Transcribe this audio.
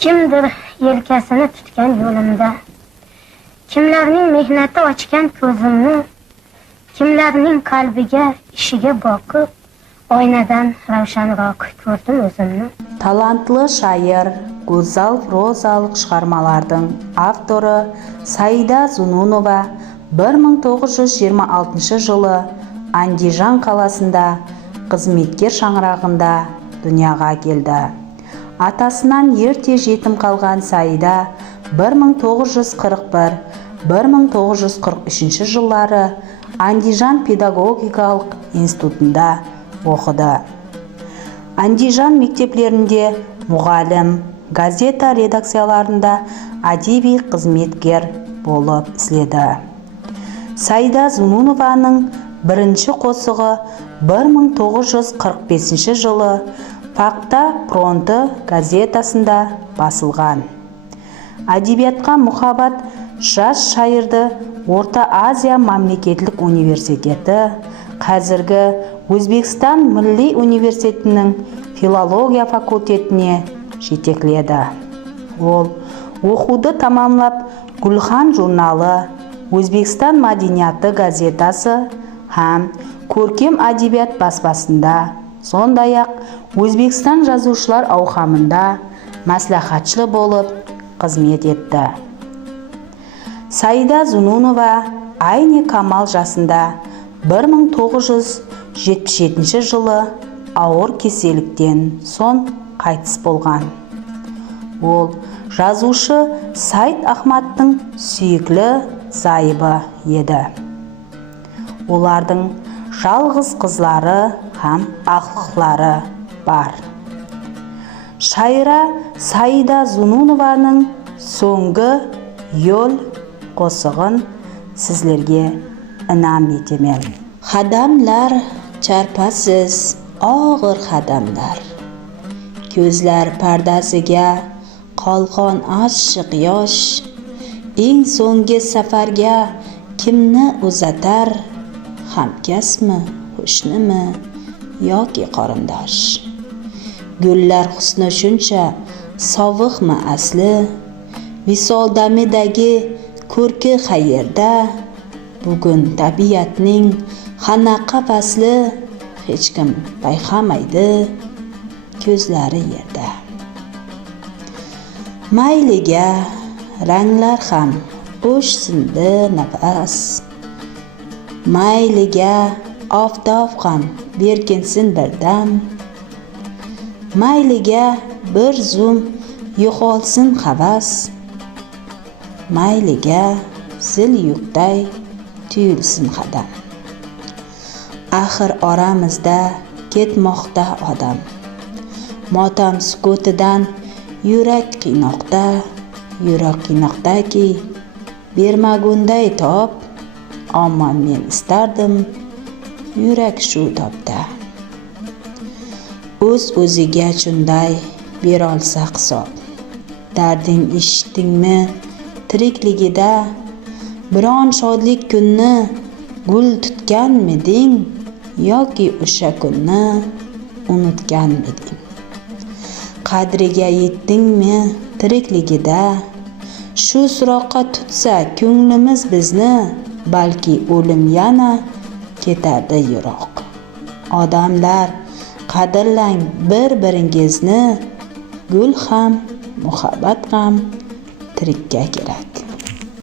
Kimdir yelkasini tutgan yo'limda, kimlarning mehnati ochgan ko'zimni, kimlarning qalbiga, ishiga boqib, oynadan ravshanroq ko'rdim o'zimni. Talantlı şair, go'zal prozalik chiqarmalarning avtori Saida Zununova 1926-yili Andijon qalasida xizmatkor shang'irog'ida dunyoga keldi. Atasidan erta yetim qolgan Saida 1941-1943 yillari Andijon pedagogikalik institutida o'qidi. Andijon maktablarida muallim, gazeta redaksiyalarida adabiy xizmatkor bo'lib ishladi. Saida Zununovaning birinchi qo'shig'i 1945-yili Paxta fronti gazetasida bosilgan. Adabiyotga muhabbat yosh shoirni O'rta Osiyo mamlakatlik universiteti, hozirgi O'zbekiston Milliy universitetining filologiya fakultetini yetaklaydi. O'l o'quvni tamomlab Gulxan jurnali, O'zbekiston madaniyati gazetasi ham Ko'rkam adabiyot basmasida, sondayoq O'zbekiston yozuvchilar oqamida maslahatchi bo'lib xizmat etdi. Saida Zununova ayni qamal jasida 1977-yili og'ir kasallikdan so'ng qaytis bo'lgan. U yozuvchi Said Ahmadning suyukli zoyibi edi. Ularning yolg'iz qizlari ham ahliqlari bor. Shoira Saida Zununovaning so'nggi yo'l qo'shig'in sizlarga in'om etaman. Xadamlar charpasiz og'ir xadamlar, ko'zlar pardasiga qolgan oshiq yosh, eng so'nggi safarga kimni uzatar, hamkasmi, qo'shnimi yoki qarindosh. Gullar husni shuncha sovuqmi asli, visol damidagi ko'rki qayerda, bugun tabiatning xanaqa fasli, hech kim payqamaydi, ko'zlari yerda. Mayliga ranglar ham o'shsindi nafas, mayliga oftob ham berkinsin birdam, mayliga bir zum yo'qolsin havas, mayliga zil yukday tuyulsin qadam. Axir oramizda ketmoqda odam, motam sukutidan yurak qiynoqdaki, bermagunday top, ammo men istardim yurak shu topda. O'z-o'ziga shunday berolsa hisob, darding eshitdingmi tirikligida, biron shodlik kunni gul tutganmiding, yoki o'sha kunni unutganmiding? Qadriga yetdingmi tirikligida, shu so'roqqa tutsa ko'nglimiz bizni, balki o'lim yana ketardi yiroq. Odamlar, qadrlang bir-biringizni, gul ham, muhabbat ham tirikka kerak.